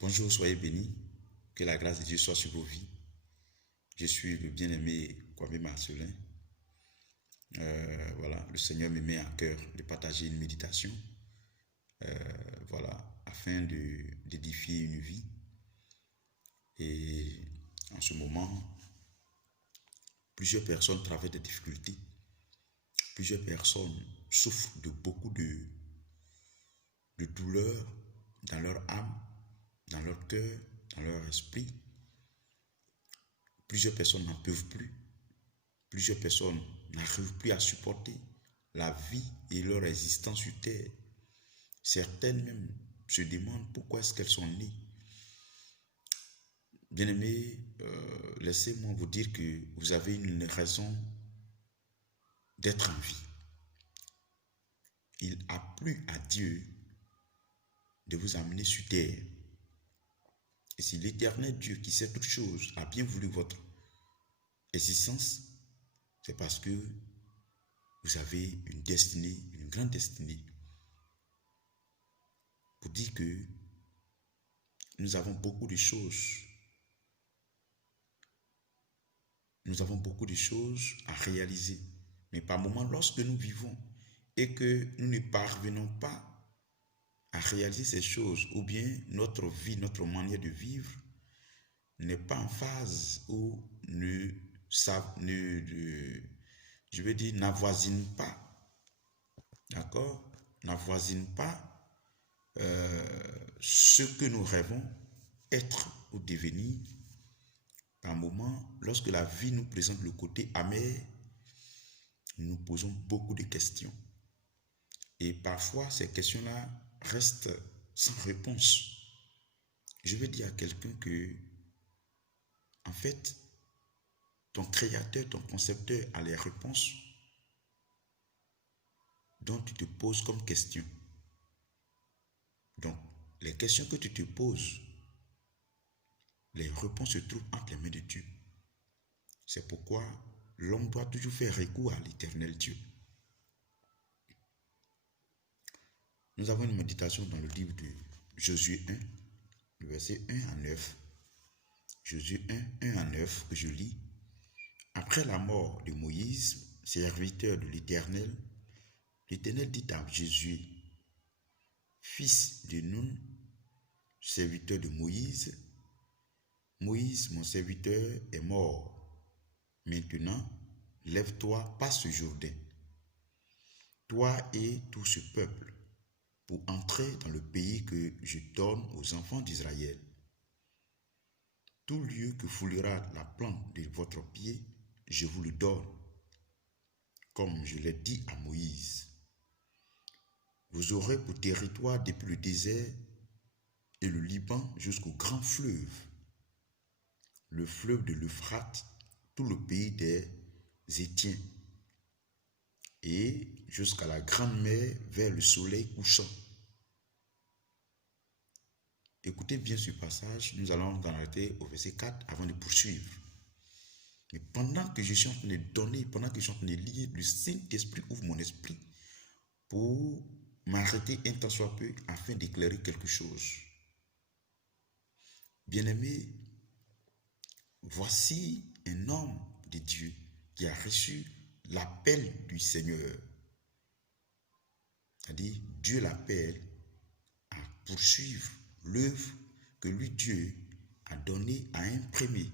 Bonjour, soyez bénis. Que la grâce de Dieu soit sur vos vies. Je suis le bien-aimé Kwame Marcelin. Voilà, le Seigneur me met à cœur de partager une méditation, voilà, afin d'édifier une vie. Et en ce moment, plusieurs personnes traversent des difficultés. Plusieurs personnes souffrent de beaucoup de douleurs dans leur âme, dans leur cœur, dans leur esprit. Plusieurs personnes n'en peuvent plus. Plusieurs personnes n'arrivent plus à supporter la vie et leur existence sur terre. Certaines même se demandent pourquoi est-ce qu'elles sont nées. Bien-aimés, laissez-moi vous dire que vous avez une raison d'être en vie. Il a plu à Dieu de vous amener sur terre. Et si l'éternel Dieu qui sait toutes choses a bien voulu votre existence, c'est parce que vous avez une destinée, une grande destinée. Pour dire que nous avons beaucoup de choses. Nous avons beaucoup de choses à réaliser. Mais par moments, lorsque nous vivons et que nous ne parvenons pas à réaliser ces choses, ou bien notre vie, notre manière de vivre n'est pas en phase ou je veux dire, n'avoisine pas, d'accord, n'avoisine pas ce que nous rêvons être ou devenir. Par moment, lorsque la vie nous présente le côté amer, nous nous posons beaucoup de questions. Et parfois, ces questions-là restent sans réponse. Je veux dire à quelqu'un que, en fait, ton créateur, ton concepteur a les réponses dont tu te poses comme question. Donc, les questions que tu te poses, les réponses se trouvent entre les mains de Dieu. C'est pourquoi l'homme doit toujours faire recours à l'éternel Dieu. Nous avons une méditation dans le livre de Josué 1, le verset 1 à 9. Josué 1, 1 à 9, que je lis. Après la mort de Moïse, serviteur de l'Éternel, l'Éternel dit à Josué, fils de Nun, serviteur de Moïse, Moïse, mon serviteur, est mort. Maintenant, lève-toi, passe ce Jourdain, toi et tout ce peuple, pour entrer dans le pays que je donne aux enfants d'Israël. Tout lieu que foulera la plante de votre pied, je vous le donne, comme je l'ai dit à Moïse. Vous aurez pour territoire depuis le désert et le Liban jusqu'au grand fleuve, le fleuve de l'Euphrate, tout le pays des Hétiens, et jusqu'à la grande mer vers le soleil couchant. Écoutez bien ce passage, nous allons en arrêter au verset 4 avant de poursuivre. Mais pendant que je suis en train de donner, pendant que je suis en train de lire, le Saint-Esprit ouvre mon esprit pour m'arrêter un temps soit peu afin d'éclairer quelque chose. Bien-aimé, voici un homme de Dieu qui a reçu l'appel du Seigneur. C'est-à-dire, Dieu l'appelle à poursuivre l'œuvre que lui, Dieu, a donnée à un premier,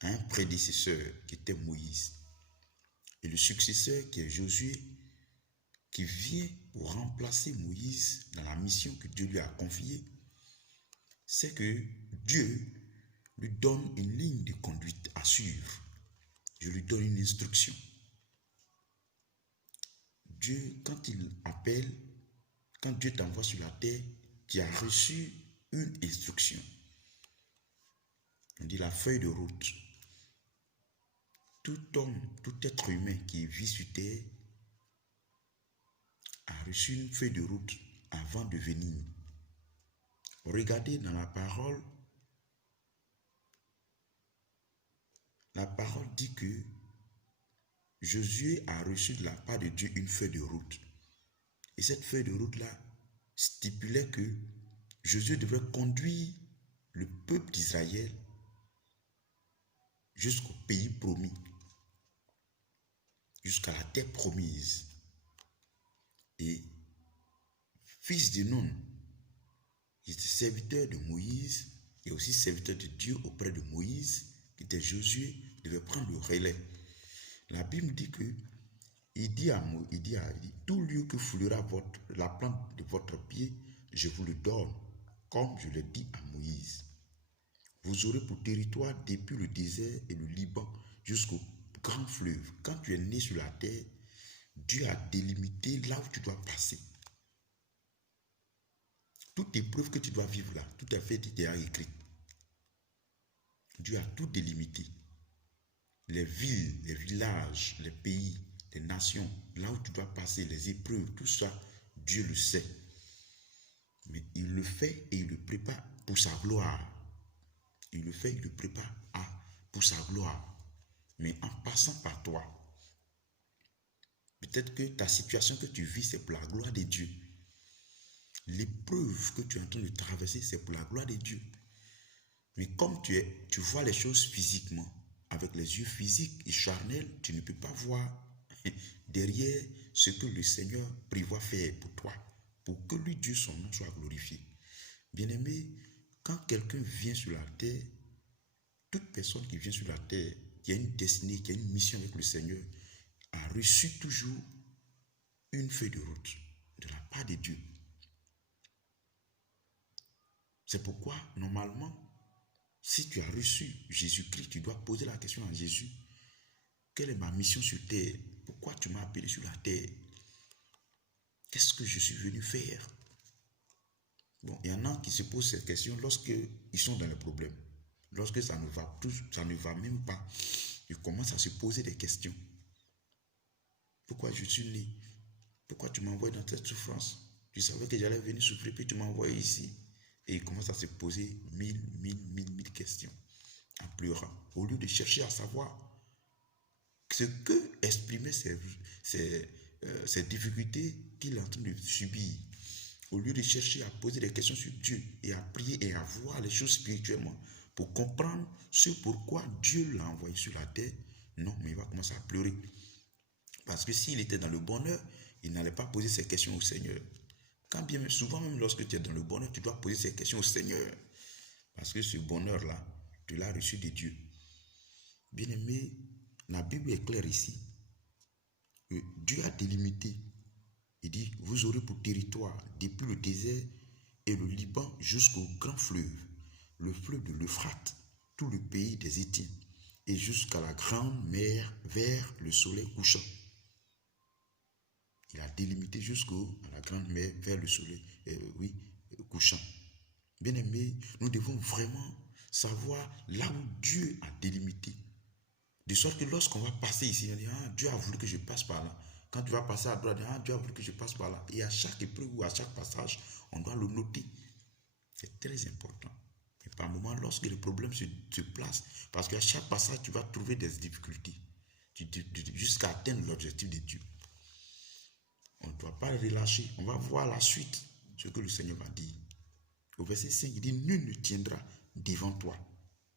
à un prédécesseur qui était Moïse. Et le successeur qui est Josué, qui vient pour remplacer Moïse dans la mission que Dieu lui a confiée, c'est que Dieu lui donne une ligne de conduite à suivre. Je lui donne une instruction. Dieu, quand il appelle, quand Dieu t'envoie sur la terre, tu as reçu une instruction. On dit la feuille de route. Tout homme, tout être humain qui vit sur terre a reçu une feuille de route avant de venir. Regardez dans la parole dit que Josué a reçu de la part de Dieu une feuille de route. Et cette feuille de route-là stipulait que Josué devait conduire le peuple d'Israël jusqu'au pays promis, jusqu'à la terre promise. Et fils de Nun, il était serviteur de Moïse et aussi serviteur de Dieu auprès de Moïse, qui était Josué, devait prendre le relais. La Bible dit que il dit, tout lieu que foulera la plante de votre pied, je vous le donne, comme je l'ai dit à Moïse. Vous aurez pour territoire depuis le désert et le Liban jusqu'au grand fleuve. Quand tu es né sur la terre, Dieu a délimité là où tu dois passer. Toute épreuve que tu dois vivre là, tout est fait déjà écrit. Dieu a tout délimité. Les villes, les villages, les pays, les nations, là où tu dois passer, les épreuves, tout ça, Dieu le sait. Mais il le fait et il le prépare pour sa gloire. Il le fait, il le prépare pour sa gloire. Mais en passant par toi, peut-être que ta situation que tu vis, c'est pour la gloire de Dieu. L'épreuve que tu es en train de traverser, c'est pour la gloire de Dieu. Mais comme tu vois les choses physiquement, avec les yeux physiques et charnels, tu ne peux pas voir derrière ce que le Seigneur prévoit faire pour toi, pour que lui, Dieu, son nom soit glorifié. Bien-aimé, quand quelqu'un vient sur la terre, toute personne qui vient sur la terre, qui a une destinée, qui a une mission avec le Seigneur, a reçu toujours une feuille de route de la part de Dieu. C'est pourquoi, normalement, si tu as reçu Jésus-Christ, tu dois poser la question à Jésus. Quelle est ma mission sur terre? Pourquoi tu m'as appelé sur la terre? Qu'est-ce que je suis venu faire? Bon, il y en a qui se posent cette question lorsqu'ils sont dans les problèmes. Lorsque ça ne va même pas, ils commencent à se poser des questions. Pourquoi je suis né? Pourquoi tu m'envoies dans cette souffrance? Tu savais que j'allais venir souffrir, puis tu m'envoies ici. Et ils commencent à se poser mille questions, en pleurant, au lieu de chercher à savoir ce que exprimaient ces difficultés qu'il est en train de subir. Au lieu de chercher à poser des questions sur Dieu et à prier et à voir les choses spirituellement pour comprendre ce pourquoi Dieu l'a envoyé sur la terre, non, mais il va commencer à pleurer. Parce que s'il était dans le bonheur, il n'allait pas poser ces questions au Seigneur. Quand bien souvent même lorsque tu es dans le bonheur, tu dois poser ces questions au Seigneur. Parce que ce bonheur-là, tu l'as reçu de Dieu. Bien-aimé, la Bible est claire ici. Dieu a délimité. Il dit, vous aurez pour territoire depuis le désert et le Liban jusqu'au grand fleuve, le fleuve de l'Euphrate, tout le pays des Hétiens, et jusqu'à la grande mer vers le soleil couchant. Il a délimité jusqu'à la grande mer vers le soleil couchant. Bien-aimés, nous devons vraiment savoir là où Dieu a délimité. De sorte que lorsqu'on va passer ici, on dit, Dieu a voulu que je passe par là. Quand tu vas passer à droite, Dieu a voulu que je passe par là. Et à chaque épreuve ou à chaque passage, on doit le noter. C'est très important. Et par moment, lorsque les problèmes se placent, parce qu'à chaque passage, tu vas trouver des difficultés jusqu'à atteindre l'objectif de Dieu. On ne doit pas relâcher. On va voir la suite, ce que le Seigneur va dire. Au verset 5, il dit, nul ne tiendra devant toi.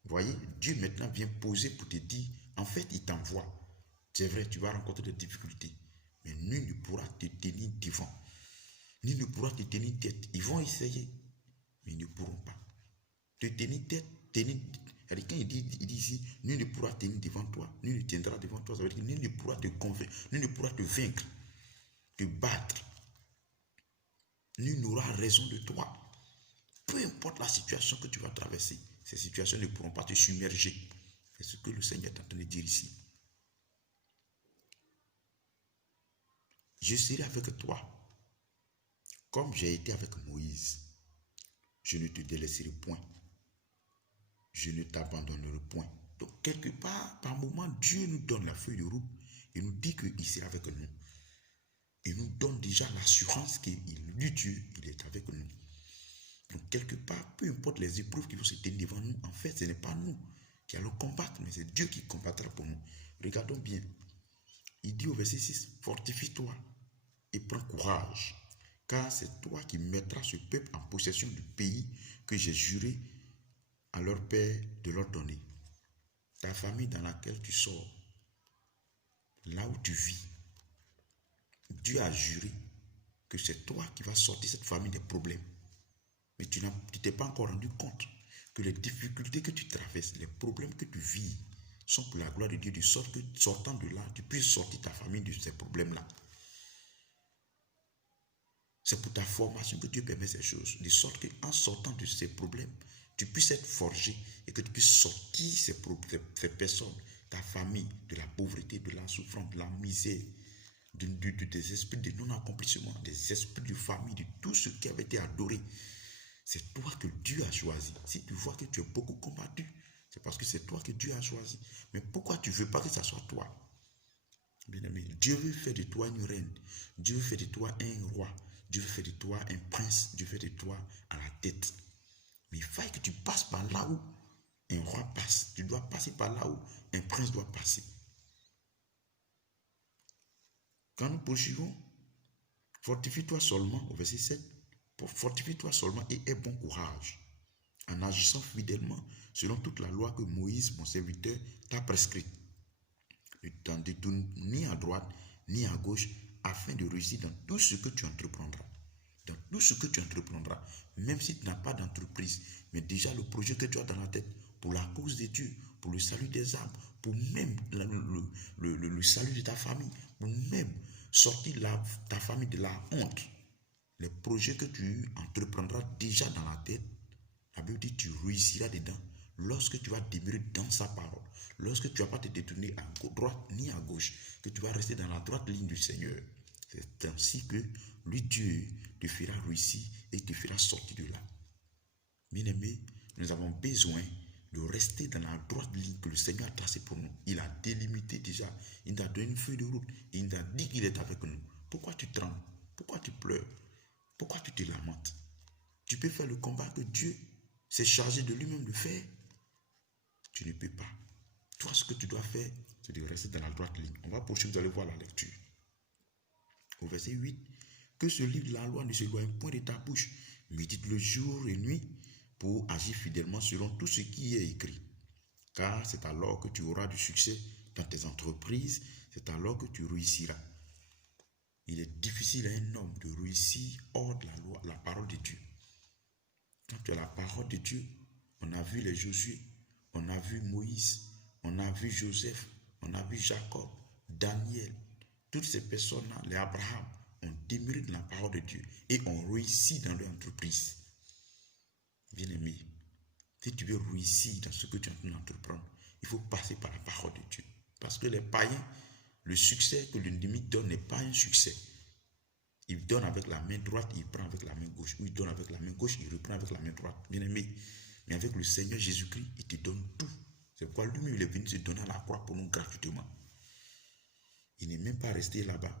Vous voyez, Dieu maintenant vient poser pour te dire, en fait, il t'envoie. C'est vrai, tu vas rencontrer des difficultés, mais nul ne pourra te tenir devant. Nul ne pourra te tenir tête. Ils vont essayer, mais ils ne pourront pas. Te tenir tête, quand il dit ici, nul ne pourra tenir devant toi, nul ne tiendra devant toi, ça veut dire que nul ne pourra te convaincre, nul ne pourra te vaincre, te battre. Nul n'aura raison de toi. Peu importe la situation que tu vas traverser, ces situations ne pourront pas te submerger. C'est ce que le Seigneur est en train de dire ici. Je serai avec toi, comme j'ai été avec Moïse. Je ne te délaisserai point. Je ne t'abandonnerai point. Donc, quelque part, par moment, Dieu nous donne la feuille de route et nous dit qu'il sera avec nous. Il nous donne déjà l'assurance qu'il, lui, Dieu, il est avec nous. Donc, quelque part, peu importe les épreuves qui vont se tenir devant nous, en fait, ce n'est pas nous qui allons combattre, mais c'est Dieu qui combattra pour nous. Regardons bien. Il dit au verset 6, fortifie-toi et prends courage, car c'est toi qui mettras ce peuple en possession du pays que j'ai juré à leur père de leur donner. Ta famille dans laquelle tu sors, là où tu vis, Dieu a juré que c'est toi qui vas sortir cette famille des problèmes. Mais tu t'es pas encore rendu compte que les difficultés que tu traverses, les problèmes que tu vis, sont pour la gloire de Dieu, de sorte que sortant de là, tu puisses sortir ta famille de ces problèmes-là. C'est pour ta formation que Dieu permet ces choses, de sorte qu'en sortant de ces problèmes, tu puisses être forgé et que tu puisses sortir ces personnes, ta famille, de la pauvreté, de la souffrance, de la misère, des esprits de non-accomplissement, des esprits de famille, de tout ce qui avait été adoré. C'est toi que Dieu a choisi. Si tu vois que tu es beaucoup combattu, c'est parce que c'est toi que Dieu a choisi. Mais pourquoi tu ne veux pas que ça soit toi? Bien-aimé, Dieu veut faire de toi une reine. Dieu veut faire de toi un roi. Dieu veut faire de toi un prince. Dieu veut faire de toi à la tête. Mais il faut que tu passes par là où un roi passe. Tu dois passer par là où un prince doit passer. Quand nous poursuivons, fortifie-toi seulement, au verset 7, fortifie-toi seulement et aie bon courage, en agissant fidèlement selon toute la loi que Moïse, mon serviteur, t'a prescrite. Ne t'en détourne ni à droite ni à gauche, afin de réussir dans tout ce que tu entreprendras. Dans tout ce que tu entreprendras, même si tu n'as pas d'entreprise, mais déjà le projet que tu as dans la tête, pour la cause de Dieu, pour le salut des âmes, pour même le salut de ta famille, pour même sortir ta famille de la honte, les projets que tu entreprendras déjà dans la tête, la Bible dit que tu réussiras dedans lorsque tu vas demeurer dans sa parole, lorsque tu ne vas pas te détourner à droite ni à gauche, que tu vas rester dans la droite ligne du Seigneur. C'est ainsi que lui, Dieu, te fera réussir et te fera sortir de là. Bien-aimés, nous avons besoin de rester dans la droite ligne que le Seigneur a tracée pour nous. Il a délimité déjà, il nous a donné une feuille de route, il nous a dit qu'il est avec nous. Pourquoi tu trembles? Pourquoi tu pleures? Pourquoi tu te lamentes? Tu peux faire le combat que Dieu s'est chargé de lui-même de faire. Tu ne peux pas. Toi, ce que tu dois faire, c'est de rester dans la droite ligne. On va poursuivre, vous allez voir la lecture. Au verset 8, que ce livre de la loi ne s'éloigne point de ta bouche. Médite le jour et nuit pour agir fidèlement selon tout ce qui est écrit. Car c'est alors que tu auras du succès dans tes entreprises, c'est alors que tu réussiras. Il est difficile à un homme de réussir hors de la loi, la parole de Dieu. Quand tu as la parole de Dieu, on a vu les Josué, on a vu Moïse, on a vu Joseph, on a vu Jacob, Daniel, toutes ces personnes-là, les Abraham, ont demeuré dans la parole de Dieu et ont réussi dans leur entreprise. Bien-aimé, si tu veux réussir dans ce que tu es en train d'entreprendre, il faut passer par la parole de Dieu. Parce que les païens, le succès que l'ennemi donne n'est pas un succès. Il donne avec la main droite, il prend avec la main gauche. Ou il donne avec la main gauche, il reprend avec la main droite. Bien-aimé, mais avec le Seigneur Jésus-Christ, il te donne tout. C'est pourquoi lui-même, il est venu se donner à la croix pour nous gratuitement. Il n'est même pas resté là-bas.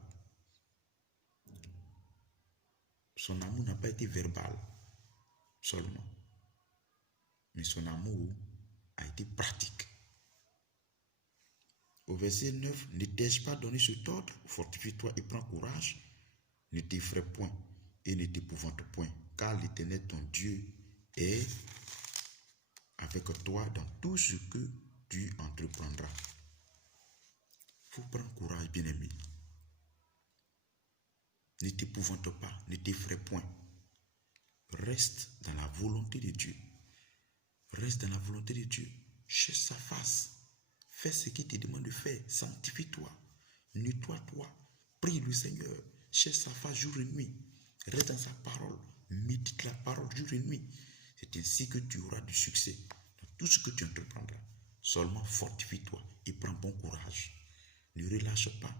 Son amour n'a pas été verbal seulement. Mais son amour a été pratique. Au verset 9, ne t'ai-je pas donné cet ordre? Fortifie-toi et prends courage. Ne t'effraie point et ne t'épouvante point, car l'Éternel ton Dieu est avec toi dans tout ce que tu entreprendras. Il faut prendre courage, bien-aimé. Ne t'épouvante pas, ne t'effraie point. Reste dans la volonté de Dieu. Reste dans la volonté de Dieu. Cherche sa face. Fais ce qu'il te demande de faire. Sanctifie-toi. Nettoie-toi. Prie le Seigneur. Cherche sa face jour et nuit. Reste dans sa parole. Médite la parole jour et nuit. C'est ainsi que tu auras du succès dans tout ce que tu entreprendras. Seulement fortifie-toi et prends bon courage. Ne relâche pas.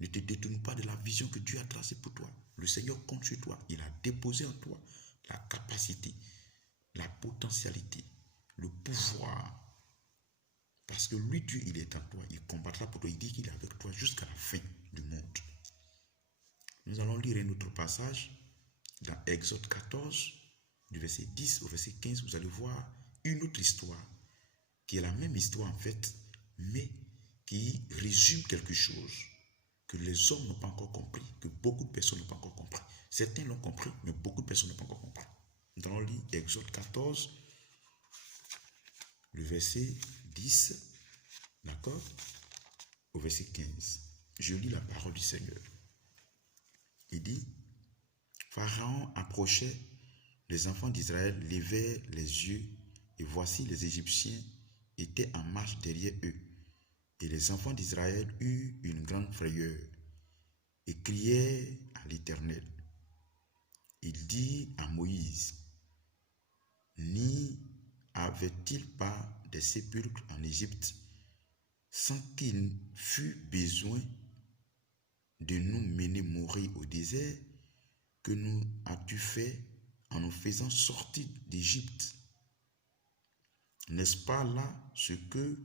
Ne te détourne pas de la vision que Dieu a tracée pour toi. Le Seigneur compte sur toi. Il a déposé en toi la capacité, la potentialité, le pouvoir. Parce que lui, Dieu, il est en toi. Il combattra pour toi. Il dit qu'il est avec toi jusqu'à la fin du monde. Nous allons lire un autre passage dans Exode 14, du verset 10 au verset 15. Vous allez voir une autre histoire qui est la même histoire en fait, mais qui résume quelque chose que les hommes n'ont pas encore compris, que beaucoup de personnes n'ont pas encore compris. Certains l'ont compris, mais beaucoup de personnes n'ont pas encore compris. Nous allons lire Exode 14, le verset 10, d'accord, au verset 15. Je lis la parole du Seigneur. Il dit, Pharaon approchait, les enfants d'Israël levèrent les yeux, et voici les Égyptiens étaient en marche derrière eux. Et les enfants d'Israël eurent une grande frayeur et crièrent à l'Éternel. Il dit à Moïse, n'y avait-il pas des sépulcres en Égypte sans qu'il fût besoin de nous mener mourir au désert? Que nous as-tu fait en nous faisant sortir d'Égypte? N'est-ce pas là ce que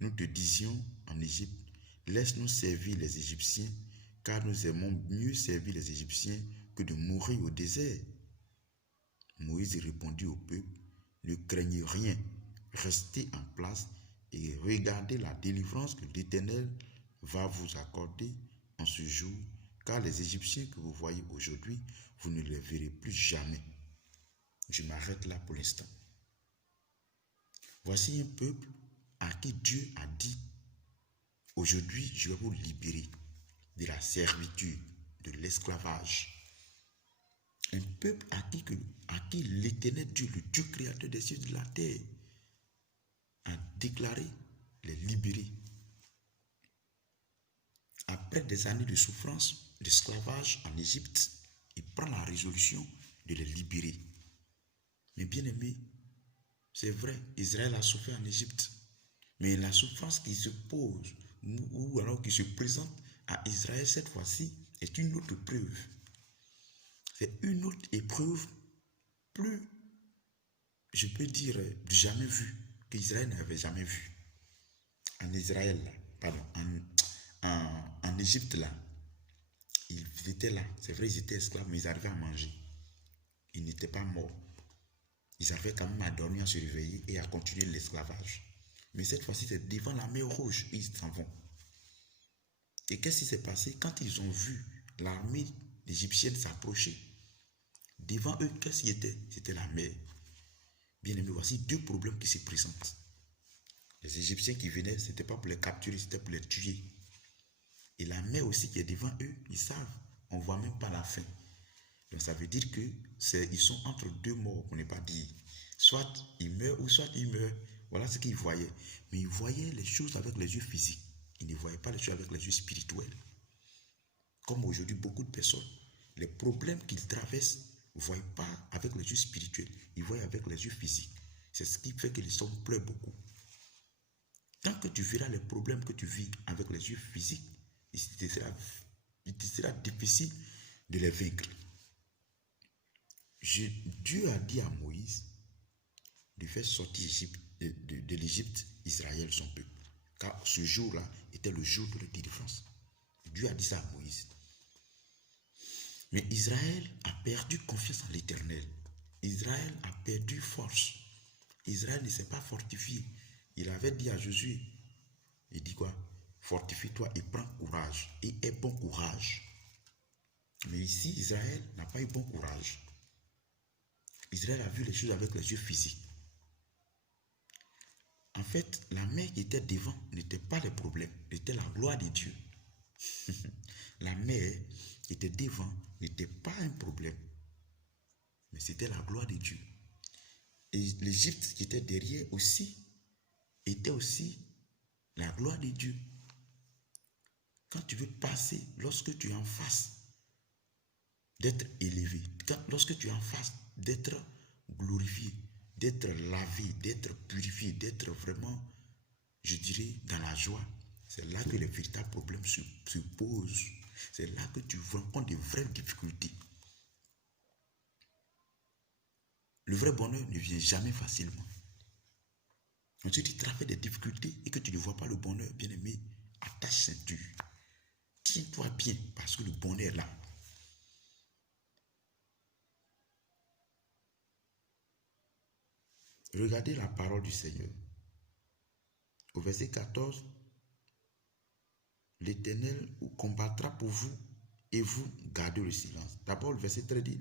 nous te disions en Égypte? Laisse-nous servir les Égyptiens, car nous aimons mieux servir les Égyptiens que de mourir au désert. Moïse répondit au peuple, ne craignez rien, restez en place et regardez la délivrance que l'Éternel va vous accorder en ce jour, car les Égyptiens que vous voyez aujourd'hui, vous ne les verrez plus jamais. Je m'arrête là pour l'instant. Voici un peuple à qui Dieu a dit, aujourd'hui je vais vous libérer de la servitude, de l'esclavage. Un peuple à qui l'Éternel Dieu, le Dieu créateur des cieux et de la terre, a déclaré les libérer. Après des années de souffrance, d'esclavage en Égypte, il prend la résolution de les libérer. Mais bien aimé, c'est vrai, Israël a souffert en Égypte. Mais la souffrance qui se pose, ou alors qui se présente à Israël cette fois-ci, est une autre preuve. C'est une autre épreuve plus, je peux dire, jamais vue, qu'Israël n'avait jamais vue. En Israël, là, pardon, en Égypte, là, ils étaient là. C'est vrai, ils étaient esclaves, mais ils arrivaient à manger. Ils n'étaient pas morts. Ils avaient quand même à dormir, à se réveiller et à continuer l'esclavage. Mais cette fois-ci, c'est devant la mer Rouge, ils s'en vont. Et qu'est-ce qui s'est passé? Quand ils ont vu l'armée égyptienne s'approcher, devant eux, qu'est-ce qui était? C'était la mer. Bien aimé, voici deux problèmes qui se présentent. Les Égyptiens qui venaient, ce n'était pas pour les capturer, c'était pour les tuer. Et la mer aussi qui est devant eux, ils savent, on ne voit même pas la fin. Donc ça veut dire qu'ils sont entre deux morts, pour ne pas dire. Soit ils meurent ou soit ils meurent. Voilà ce qu'ils voyaient. Mais ils voyaient les choses avec les yeux physiques. Ils ne voyaient pas les choses avec les yeux spirituels. Comme aujourd'hui, beaucoup de personnes, les problèmes qu'ils traversent, ne voient pas avec les yeux spirituels. Ils voient avec les yeux physiques. C'est ce qui fait que les hommes pleurent beaucoup. Tant que tu verras les problèmes que tu vis avec les yeux physiques, il te sera difficile de les vaincre. Dieu a dit à Moïse de faire sortir de l'Égypte Israël, son peuple. Car ce jour-là était le jour de la délivrance. Dieu a dit ça à Moïse. Mais Israël a perdu confiance en l'Éternel. Israël a perdu force. Israël ne s'est pas fortifié. Il avait dit à Josué, il dit quoi? Fortifie-toi et prends courage. Et aie bon courage. Mais ici, Israël n'a pas eu bon courage. Israël a vu les choses avec les yeux physiques. En fait, la mer qui était devant n'était pas le problème, c'était la gloire de Dieu. La mer qui était devant n'était pas un problème, mais c'était la gloire de Dieu. Et l'Égypte qui était derrière aussi, était aussi la gloire de Dieu. Quand tu veux passer, lorsque tu es en face d'être élevé, lorsque tu es en face d'être glorifié, d'être lavé, d'être purifié, d'être vraiment, je dirais, dans la joie, c'est là que les véritables problèmes se posent. C'est là que tu rencontres de vraies difficultés. Le vrai bonheur ne vient jamais facilement. Quand tu traverses des difficultés et que tu ne vois pas le bonheur, bien aimé, attache ceinture. Tiens-toi bien parce que le bonheur est là. Regardez la parole du Seigneur. Au verset 14, l'Éternel combattra pour vous et vous gardez le silence. D'abord, le verset 13 dit,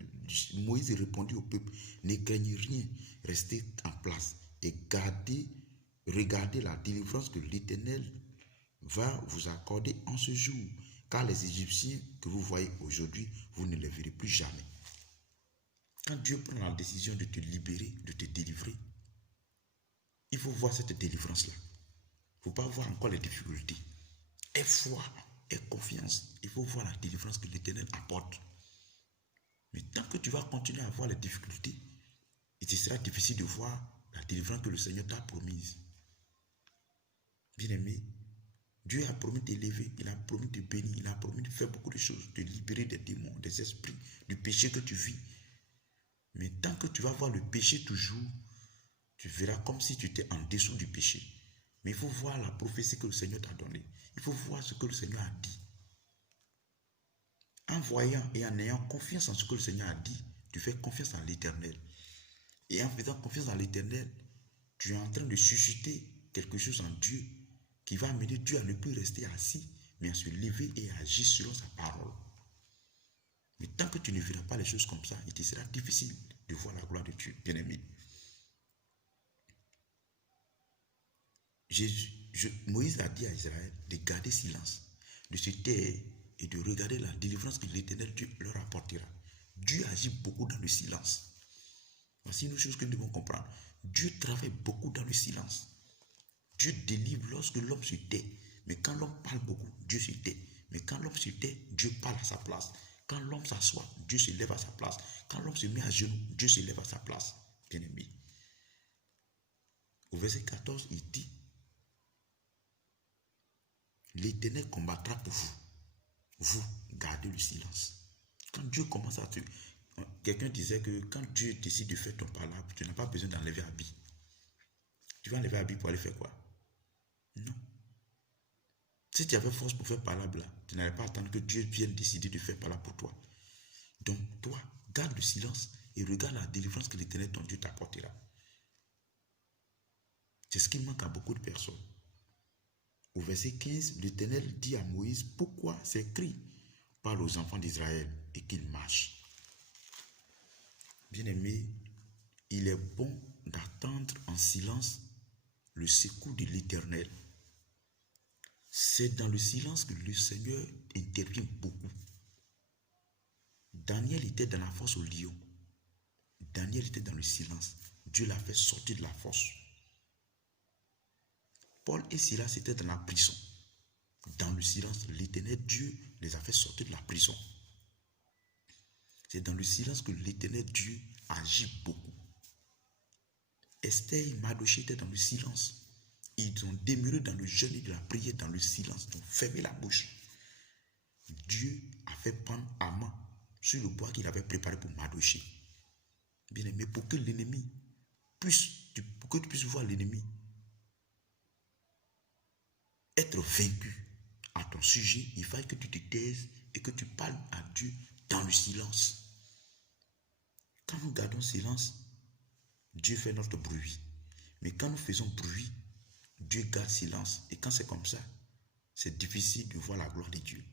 Moïse répondit au peuple, ne craignez rien, restez en place et gardez regardez la délivrance que l'Éternel va vous accorder en ce jour. Car les Égyptiens que vous voyez aujourd'hui, vous ne les verrez plus jamais. Quand Dieu prend la décision de te libérer, de te délivrer, il faut voir cette délivrance-là. Il ne faut pas voir encore les difficultés. Aie foi, aie confiance. Il faut voir la délivrance que l'Éternel apporte. Mais tant que tu vas continuer à voir les difficultés, il te sera difficile de voir la délivrance que le Seigneur t'a promise. Bien-aimé, Dieu a promis de t'élever, il a promis de te bénir, il a promis de faire beaucoup de choses, de libérer des démons, des esprits, du péché que tu vis. Mais tant que tu vas voir le péché toujours, tu verras comme si tu étais en dessous du péché. Mais il faut voir la prophétie que le Seigneur t'a donnée. Il faut voir ce que le Seigneur a dit. En voyant et en ayant confiance en ce que le Seigneur a dit, tu fais confiance en l'Éternel. Et en faisant confiance en l'Éternel, tu es en train de susciter quelque chose en Dieu qui va amener Dieu à ne plus rester assis, mais à se lever et à agir selon sa parole. Mais tant que tu ne verras pas les choses comme ça, il te sera difficile de voir la gloire de Dieu, bien-aimé. Moïse a dit à Israël de garder silence, de se taire et de regarder la délivrance que l'Éternel Dieu leur apportera. Dieu agit beaucoup dans le silence. Voici une chose que nous devons comprendre. Dieu travaille beaucoup dans le silence. Dieu délivre lorsque l'homme se tait. Mais quand l'homme parle beaucoup, Dieu se tait. Mais quand l'homme se tait, Dieu parle à sa place. Quand l'homme s'assoit, Dieu se lève à sa place. Quand l'homme se met à genoux, Dieu se lève à sa place. Bien-aimé. Au verset 14, il dit, l'Éternel combattra pour vous. Vous, gardez le silence. Quand Dieu commence à te... Quelqu'un disait que quand Dieu décide de faire ton palabre, tu n'as pas besoin d'enlever habit. Tu vas enlever habit pour aller faire quoi? Non. Si tu avais force pour faire palabre là, tu n'allais pas attendre que Dieu vienne décider de faire palabre pour toi. Donc toi, garde le silence et regarde la délivrance que l'Éternel ton Dieu t'apportera. C'est ce qui manque à beaucoup de personnes. Au verset 15, l'Éternel dit à Moïse, pourquoi ces cris? Parle aux enfants d'Israël et qu'ils marchent. Bien-aimé, il est bon d'attendre en silence le secours de l'Éternel. C'est dans le silence que le Seigneur intervient beaucoup. Daniel était dans la fosse au lion. Daniel était dans le silence. Dieu l'a fait sortir de la fosse. Paul et Silas étaient dans la prison. Dans le silence, l'Éternel Dieu les a fait sortir de la prison. C'est dans le silence que l'Éternel Dieu agit beaucoup. Esther et Mardochée étaient dans le silence. Ils ont demeuré dans le jeûne et de la prière, dans le silence. Ils ont fermé la bouche. Dieu a fait prendre Haman sur le bois qu'il avait préparé pour Mardochée. Bien aimé, pour que l'ennemi pour que tu puisses voir l'ennemi être vaincu à ton sujet, il faut que tu te taises et que tu parles à Dieu dans le silence. Quand nous gardons silence, Dieu fait notre bruit. Mais quand nous faisons bruit, Dieu garde silence. Et quand c'est comme ça, c'est difficile de voir la gloire de Dieu.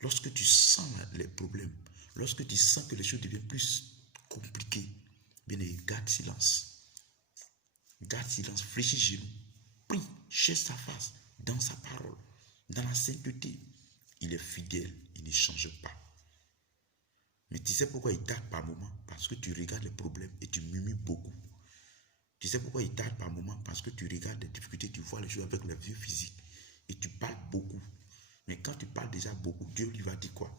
Lorsque tu sens les problèmes, lorsque tu sens que les choses deviennent plus compliquées, bien, garde silence. Garde silence, fléchis genoux, prie, cherche sa face dans sa parole, dans la sainteté. Il est fidèle, il ne change pas. Mais tu sais pourquoi il tarde par moment? Parce que tu regardes les problèmes et tu murmures beaucoup. Tu sais pourquoi il tarde par moment? Parce que tu regardes les difficultés, tu vois les choses avec les yeux physiques et tu parles beaucoup. Mais quand tu parles déjà beaucoup, Dieu lui va dire quoi?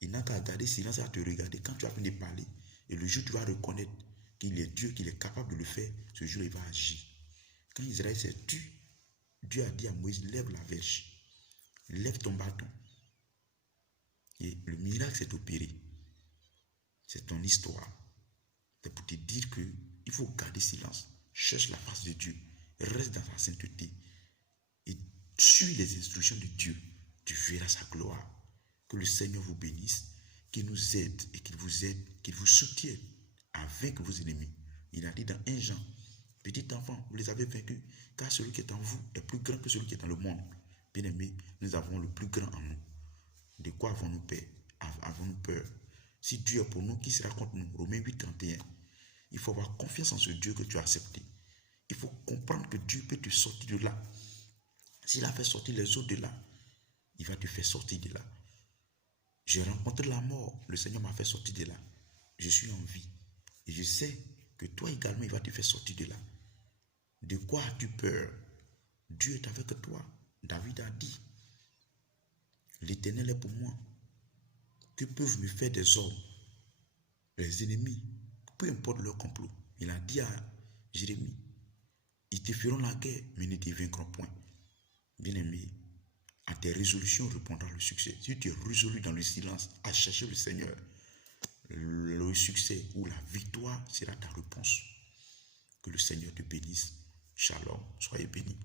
Il n'a qu'à garder silence et à te regarder. Quand tu as fini de parler, et le jour où tu vas reconnaître qu'il est Dieu, qu'il est capable de le faire, ce jour il va agir. Quand Israël s'est tu, Dieu a dit à Moïse, lève la verge, lève ton bâton. Et le miracle s'est opéré. C'est ton histoire. C'est pour te dire que il faut garder silence. Cherche la face de Dieu. Reste dans sa sainteté. Et suis les instructions de Dieu. Tu verras sa gloire. Que le Seigneur vous bénisse, qu'il nous aide et qu'il vous soutienne à vaincre vos ennemis. Il a dit dans 1 Jean, petit enfant, vous les avez vaincus, car celui qui est en vous est plus grand que celui qui est dans le monde. Bien-aimés, nous avons le plus grand en nous. De quoi avons-nous peur? Avons-nous peur? Si Dieu est pour nous, qui sera contre nous? Romains 8, 31. Il faut avoir confiance en ce Dieu que tu as accepté. Il faut Dieu peut te sortir de là. S'il a fait sortir les autres de là, il va te faire sortir de là. J'ai rencontré la mort, le Seigneur m'a fait sortir de là. Je suis en vie. Et je sais que toi également, il va te faire sortir de là. De quoi as-tu peur? Dieu est avec toi. David a dit, l'Éternel est pour moi. Que peuvent me faire des hommes? Les ennemis, peu importe leur complot. Il a dit à Jérémie, ils te feront la guerre, mais ne te vaincront point. Bien-aimé, à tes résolutions répondra le succès. Si tu es résolu dans le silence à chercher le Seigneur, le succès ou la victoire sera ta réponse. Que le Seigneur te bénisse. Shalom, soyez bénis.